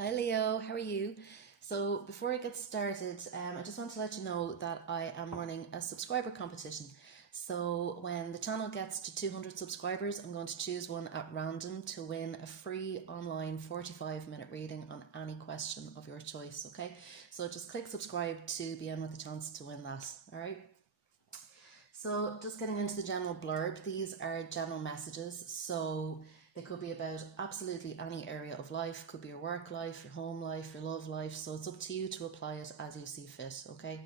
Hi Leo, how are you? So before I get started, I just want to let you know that I am running a subscriber competition. So when the channel gets to 200 subscribers, I'm going to choose one at random to win a free online 45-minute reading on any question of your choice, okay? So just click subscribe to be in with a chance to win that, all right? So just getting into the general blurb, these are general messages. So they could be about absolutely any area of life, could be your work life, your home life, your love life. So it's up to you to apply it as you see fit, okay?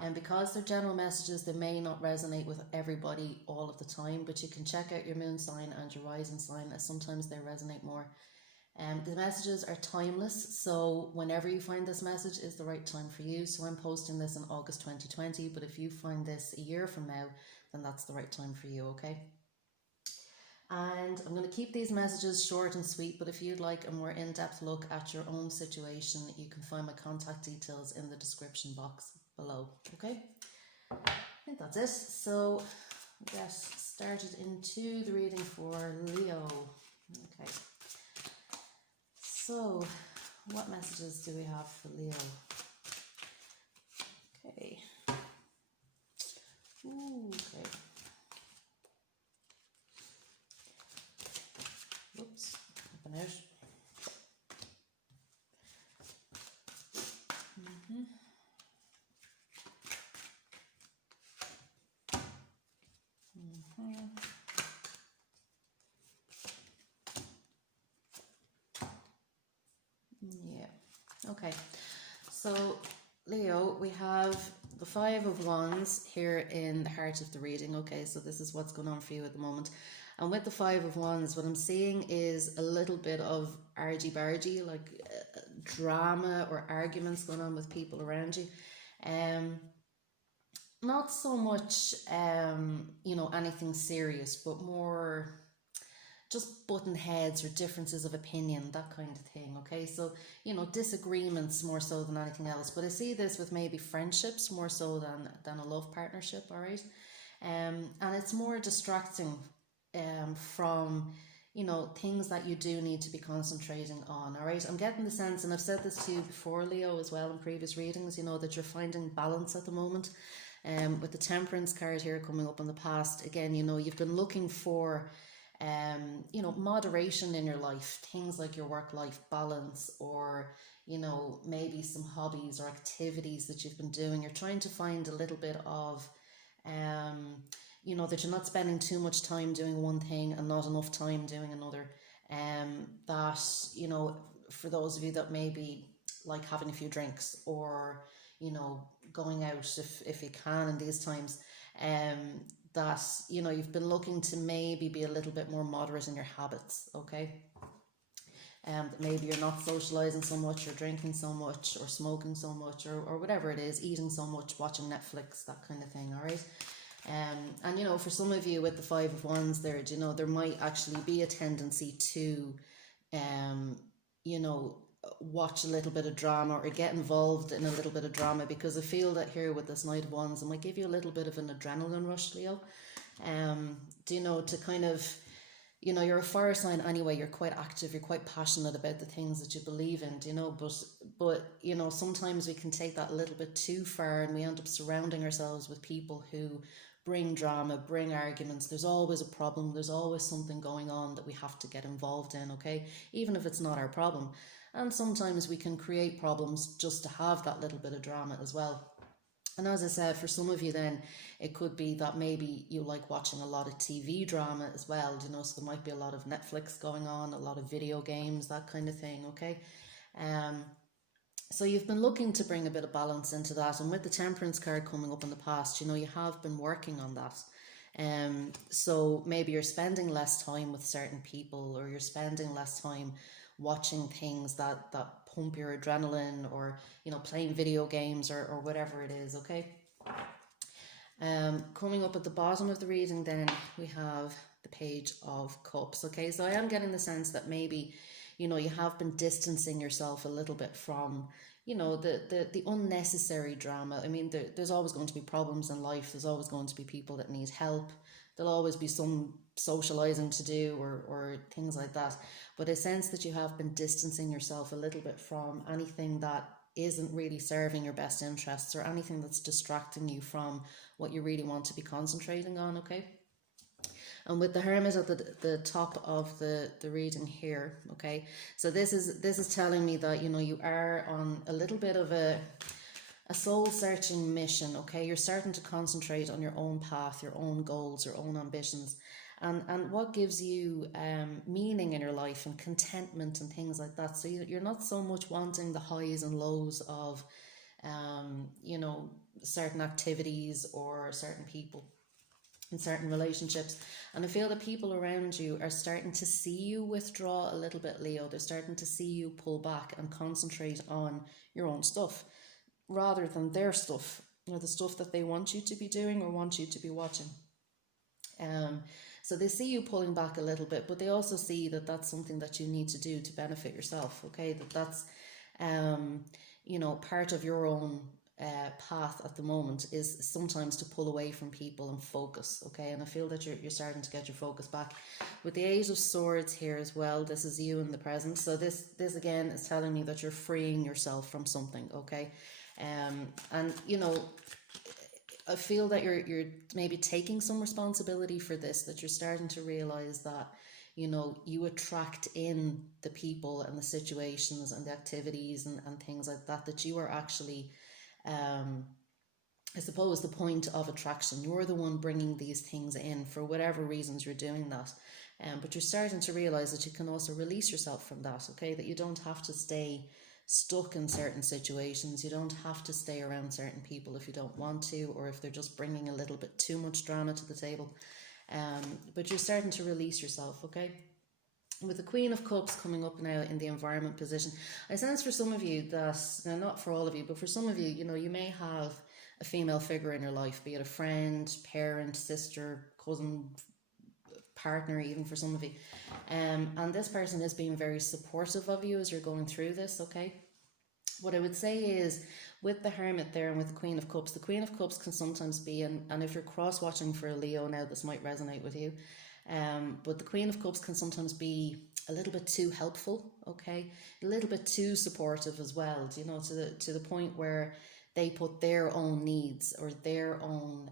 And because they're general messages, they may not resonate with everybody all of the time, but you can check out your moon sign and your rising sign as sometimes they resonate more. The messages are timeless, so whenever you find this message is the right time for you. So I'm posting this in August 2020, but if you find this a year from now, then that's the right time for you, okay? And I'm going to keep these messages short and sweet, but if you'd like a more in-depth look at your own situation, you can find my contact details in the description box below, okay? I think that's it. So get started into the reading for Leo. Okay. So, what messages do we have for Leo? Okay. Ooh, okay. Whoops. Open out. Yeah. Okay. So, Leo, we have the Five of Wands here in the heart of the reading. Okay, so this is what's going on for you at the moment. And with the Five of Wands, what I'm seeing is a little bit of argy-bargy, like drama or arguments going on with people around you. Not so much, anything serious, but more just button heads or differences of opinion, that kind of thing, okay? So, disagreements more so than anything else. But I see this with maybe friendships more so than a love partnership, all right? And it's more distracting from, things that you do need to be concentrating on, all right? I'm getting the sense, and I've said this to you before, Leo, as well in previous readings, that you're finding balance at the moment. With the Temperance card here coming up in the past, again, you've been looking for moderation in your life, things like your work-life balance, or maybe some hobbies or activities that you've been doing. You're trying to find a little bit of that you're not spending too much time doing one thing and not enough time doing another. That for those of you that maybe like having a few drinks, or going out if you can in these times, that you've been looking to maybe be a little bit more moderate in your habits, okay? Maybe you're not socializing so much, or drinking so much, or smoking so much, or whatever it is, eating so much, watching Netflix, that kind of thing, all right? And for some of you with the Five of Wands there, there might actually be a tendency to watch a little bit of drama or get involved in a little bit of drama, because I feel that here with this Knight of Wands, it might give you a little bit of an adrenaline rush, Leo. To kind of, you're a fire sign anyway, you're quite active, you're quite passionate about the things that you believe in, but sometimes we can take that a little bit too far, and we end up surrounding ourselves with people who bring drama, bring arguments. There's always a problem, there's always something going on that we have to get involved in, okay? Even if it's not our problem. And sometimes we can create problems just to have that little bit of drama as well. And as I said, for some of you then, it could be that maybe you like watching a lot of TV drama as well, so there might be a lot of Netflix going on, a lot of video games, that kind of thing, okay? So you've been looking to bring a bit of balance into that, and with the Temperance card coming up in the past, you have been working on that. So maybe you're spending less time with certain people, or you're spending less time watching things that pump your adrenaline, or playing video games, or whatever it is, okay? Coming up at the bottom of the reading then, we have the Page of Cups, okay? So I am getting the sense that maybe you have been distancing yourself a little bit from the unnecessary drama. I mean, there's always going to be problems in life, there's always going to be people that need help, there'll always be some socializing to do, or things like that. But a sense that you have been distancing yourself a little bit from anything that isn't really serving your best interests, or anything that's distracting you from what you really want to be concentrating on, okay? And with the Hermit at the top of the reading here, okay, so this is telling me that, you know, you are on a little bit of a soul searching mission, okay? You're starting to concentrate on your own path, your own goals, your own ambitions, and what gives you meaning in your life and contentment and things like that. So you're not so much wanting the highs and lows of you know, certain activities or certain people in certain relationships. And I feel that people around you are starting to see you withdraw a little bit, Leo. They're starting to see you pull back and concentrate on your own stuff rather than their stuff, or the stuff that they want you to be doing or want you to be watching. So they see you pulling back a little bit, but they also see that that's something that you need to do to benefit yourself, okay? That's you know, part of your own path at the moment is sometimes to pull away from people and focus, okay? And I feel that you're starting to get your focus back. With the Eight of Swords here as well, this is you in the present. So this again is telling me that you're freeing yourself from something, okay? And you know, I feel that you're maybe taking some responsibility for this, that you're starting to realize that, you know, you attract in the people and the situations and the activities and things like that, that you are actually, I suppose, the point of attraction. You're the one bringing these things in for whatever reasons you're doing that. But you're starting to realize that you can also release yourself from that, okay? That you don't have to stay stuck in certain situations. You don't have to stay around certain people if you don't want to, or if they're just bringing a little bit too much drama to the table. But you're starting to release yourself, okay? With the Queen of Cups coming up now in the environment position, I sense for some of you that, now not for all of you, but for some of you, you know, you may have a female figure in your life, be it a friend, parent, sister, cousin, partner, even for some of you. And this person is being very supportive of you as you're going through this, okay? What I would say is, with the Hermit there and with the Queen of Cups, the Queen of Cups can sometimes be, and if you're cross-watching for a Leo now, this might resonate with you, but the Queen of Cups can sometimes be a little bit too helpful, okay? A little bit too supportive as well, you know, to the point where they put their own needs or their own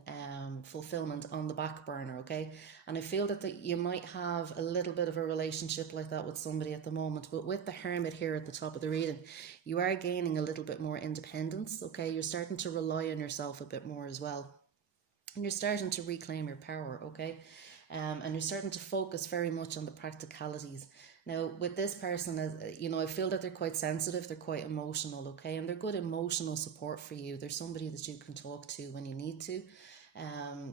fulfillment on the back burner, okay? And I feel that you might have a little bit of a relationship like that with somebody at the moment, but with the Hermit here at the top of the reading, you are gaining a little bit more independence, okay? You're starting to rely on yourself a bit more as well. And you're starting to reclaim your power, okay? And you're starting to focus very much on the practicalities. Now, with this person, you know, I feel that they're quite sensitive, they're quite emotional, okay? And they're good emotional support for you. They're somebody that you can talk to when you need to.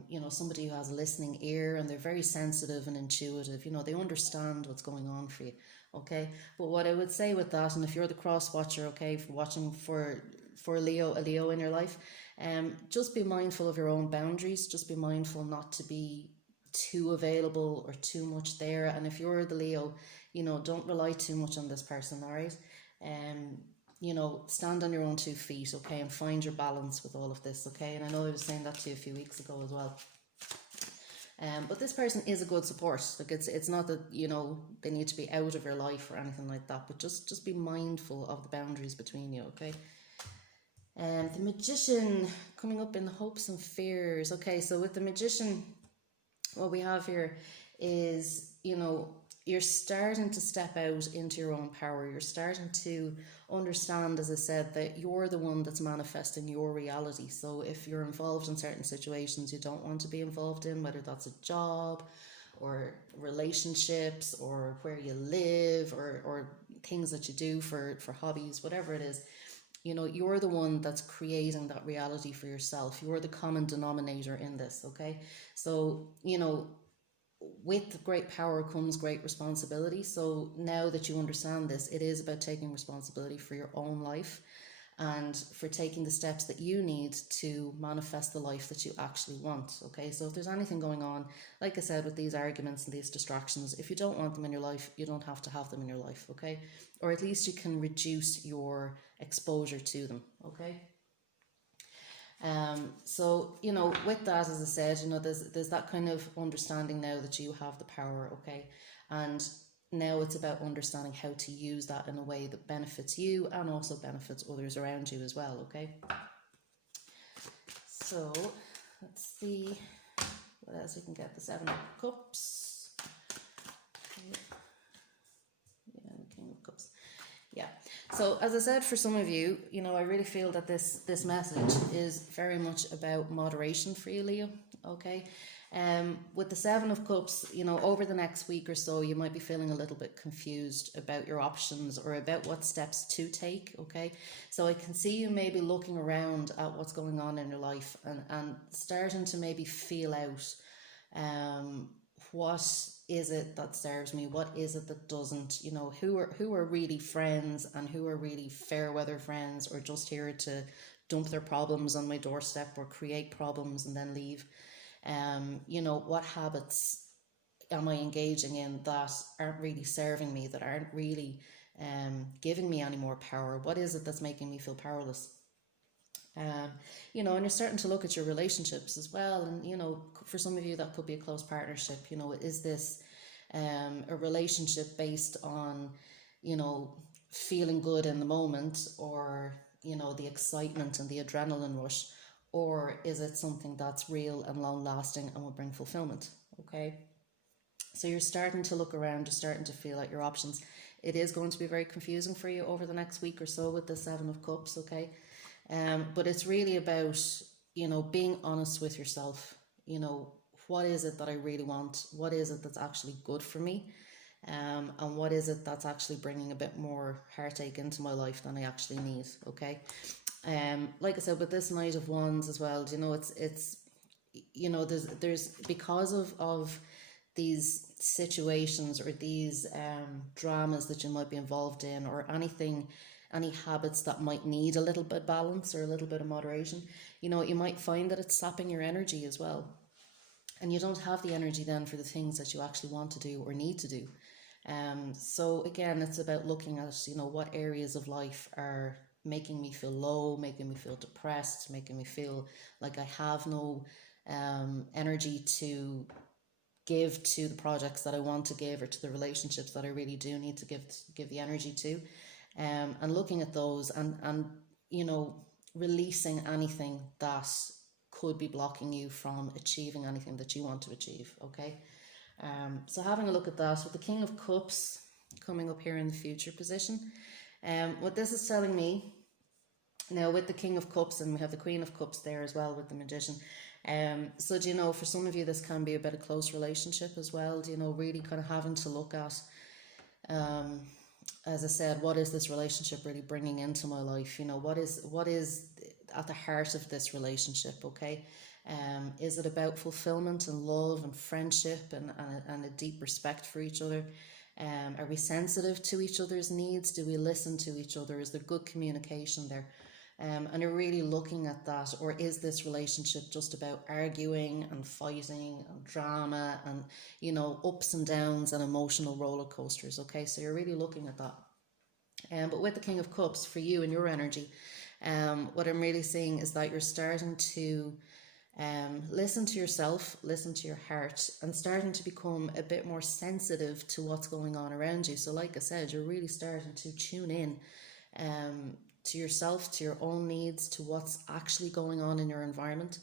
You know, somebody who has a listening ear, and they're very sensitive and intuitive. You know, they understand what's going on for you, okay? But what I would say with that, and if you're the cross watcher, okay, for watching for a Leo in your life, just be mindful of your own boundaries. Just be mindful not to be too available or too much there. And if you're the Leo, you know, don't rely too much on this person, all right? You know, stand on your own 2 feet, okay, and find your balance with all of this, okay? And I know I was saying that to you a few weeks ago as well. But this person is a good support. Like, it's not that, you know, they need to be out of your life or anything like that, but just be mindful of the boundaries between you, okay? The Magician coming up in the hopes and fears. Okay, so with the Magician, what we have here is, you know, you're starting to step out into your own power. You're starting to understand, as I said, that you're the one that's manifesting your reality. So if you're involved in certain situations you don't want to be involved in, whether that's a job or relationships or where you live or things that you do for hobbies, whatever it is, you know, you're the one that's creating that reality for yourself. You're the common denominator in this, okay? So, you know, with great power comes great responsibility. So now that you understand this, it is about taking responsibility for your own life and for taking the steps that you need to manifest the life that you actually want, okay? So if there's anything going on, like I said, with these arguments and these distractions, if you don't want them in your life, you don't have to have them in your life, okay? Or at least you can reduce your exposure to them, okay? So, you know, with that, as I said, you know, there's that kind of understanding now that you have the power, okay? And now it's about understanding how to use that in a way that benefits you and also benefits others around you as well, okay? So, let's see what else we can get. The Seven of Cups. Yeah, the King of Cups. Yeah. So as I said, for some of you, you know, I really feel that this message is very much about moderation for you, Leo. Okay. With the Seven of Cups, you know, over the next week or so, you might be feeling a little bit confused about your options or about what steps to take. Okay. So I can see you maybe looking around at what's going on in your life and starting to maybe feel out what is it that serves me, what is it that doesn't, you know, who are really friends and who are really fair weather friends or just here to dump their problems on my doorstep or create problems and then leave. You know, what habits am I engaging in that aren't really serving me, that aren't really giving me any more power? What is it that's making me feel powerless? You know, and you're starting to look at your relationships as well. And, you know, for some of you, that could be a close partnership. You know, is this a relationship based on, you know, feeling good in the moment or, you know, the excitement and the adrenaline rush? Or is it something that's real and long lasting and will bring fulfillment? Okay. So you're starting to look around, you're starting to feel out your options. It is going to be very confusing for you over the next week or so with the Seven of Cups, okay? But it's really about, you know, being honest with yourself. You know, what is it that I really want? What is it that's actually good for me? And what is it that's actually bringing a bit more heartache into my life than I actually need, okay? Like I said, with this Knight of Wands as well, you know, it's you know, there's because of these situations or these dramas that you might be involved in, or any habits that might need a little bit of balance or a little bit of moderation, you know, you might find that it's sapping your energy as well. And you don't have the energy then for the things that you actually want to do or need to do. So again, it's about looking at, you know, what areas of life are making me feel low, making me feel depressed, making me feel like I have no energy to give to the projects that I want to give or to the relationships that I really do need to give the energy to. And looking at those and you know, releasing anything that could be blocking you from achieving anything that you want to achieve, okay? So having a look at that with the King of Cups coming up here in the future position, what this is telling me now with the King of Cups, and we have the Queen of Cups there as well with the Magician. So do you know, for some of you, this can be a bit of close relationship as well. Do you know, really kind of having to look at, as I said, what is this relationship really bringing into my life? You know, what is at the heart of this relationship? Okay, is it about fulfillment and love and friendship and a deep respect for each other? Are we sensitive to each other's needs? Do we listen to each other? Is there good communication there? And you're really looking at that, or is this relationship just about arguing and fighting and drama and, you know, ups and downs and emotional roller coasters? Okay, so you're really looking at that. But with the King of Cups, for you and your energy, what I'm really seeing is that you're starting to listen to yourself, listen to your heart, and starting to become a bit more sensitive to what's going on around you. So like I said, you're really starting to tune in to yourself, to your own needs, to what's actually going on in your environment.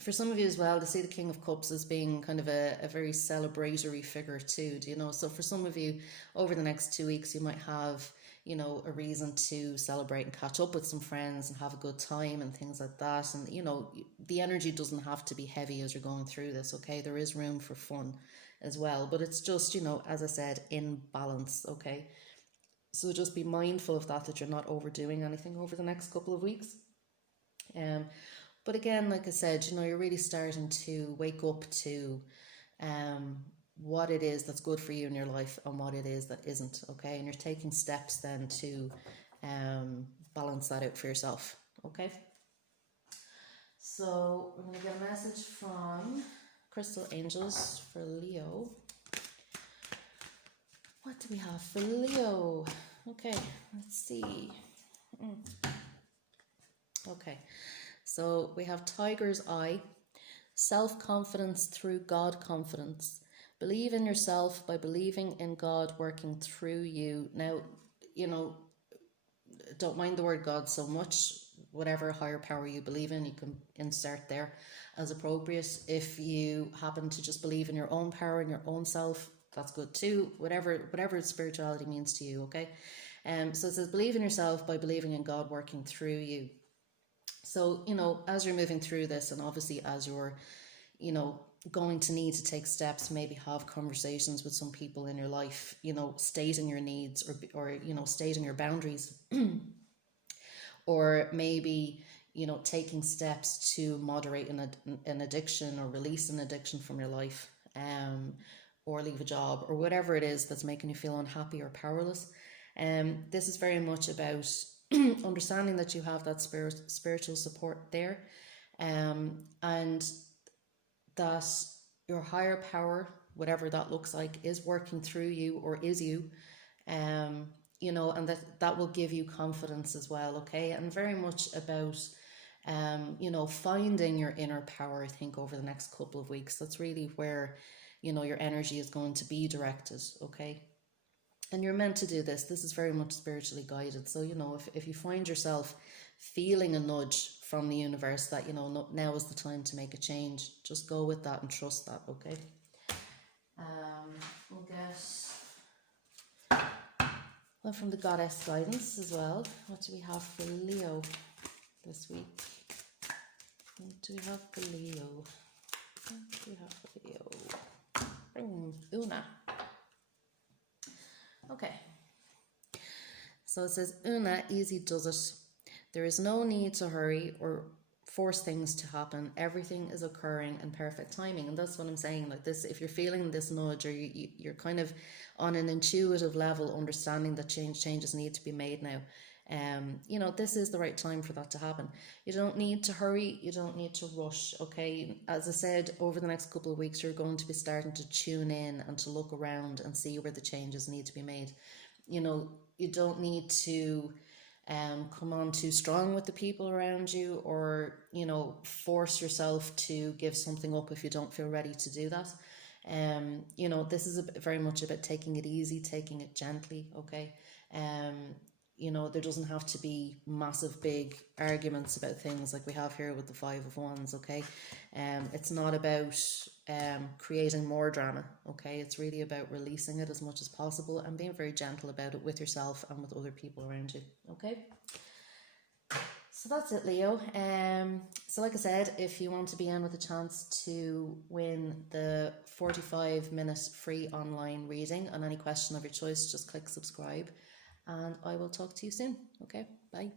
For some of you as well, to see the King of Cups as being kind of a very celebratory figure too, do you know? So for some of you, over the next 2 weeks, you might have, you know, a reason to celebrate and catch up with some friends and have a good time and things like that. And, you know, the energy doesn't have to be heavy as you're going through this, okay? There is room for fun as well, but it's just, you know, as I said, in balance, okay? So just be mindful of that you're not overdoing anything over the next couple of weeks. But again, like I said, you know, you're really starting to wake up to what it is that's good for you in your life and what it is that isn't, okay? And you're taking steps then to balance that out for yourself, okay? So we're going to get a message from Crystal Angels for Leo. What do we have for Leo? Okay, let's see. Okay, so we have Tiger's Eye, self-confidence through God confidence. Believe in yourself by believing in God working through you. Now, you know, don't mind the word God so much. Whatever higher power you believe in, you can insert there as appropriate. If you happen to just believe in your own power and your own self, that's good too. Whatever spirituality means to you, okay? So it says believe in yourself by believing in God working through you. So, you know, as you're moving through this, and obviously as you're, you know, going to need to take steps, maybe have conversations with some people in your life, you know, stating your needs, or you know, stating your boundaries, or maybe, you know, taking steps to moderate an addiction or release an addiction from your life, or leave a job, or whatever it is that's making you feel unhappy or powerless. This is very much about understanding that you have that spiritual support there, and that your higher power, whatever that looks like, is working through you, or is you, you know, and that will give you confidence as well, okay? And very much about, you know, finding your inner power, I think, over the next couple of weeks. That's really where, you know, your energy is going to be directed, okay? And you're meant to do this. This is very much spiritually guided. So, you know, if you find yourself feeling a nudge from the universe that, you know, now is the time to make a change, just go with that and trust that, okay? We'll get one from the Goddess Guidance as well. What do we have for Leo this week? What do we have for Leo? What do we have for Leo? Una. Okay. So it says, Una, easy does it. There is no need to hurry or force things to happen. Everything is occurring in perfect timing. And that's what I'm saying. Like this, if you're feeling this nudge, or you're kind of on an intuitive level understanding that changes need to be made now, you know, this is the right time for that to happen. You don't need to hurry. You don't need to rush. Okay. As I said, over the next couple of weeks, you're going to be starting to tune in and to look around and see where the changes need to be made. You know, you don't need to come on too strong with the people around you, or, you know, force yourself to give something up if you don't feel ready to do that. You know, this is very much about taking it easy, taking it gently, okay? You know, there doesn't have to be massive big arguments about things like we have here with the Five of Wands, okay? It's not about creating more drama, okay? It's really about releasing it as much as possible and being very gentle about it with yourself and with other people around you, okay? So that's it, Leo. So like I said, if you want to be in with a chance to win the 45-minute free online reading on any question of your choice, just click subscribe, and I will talk to you soon. Okay, bye.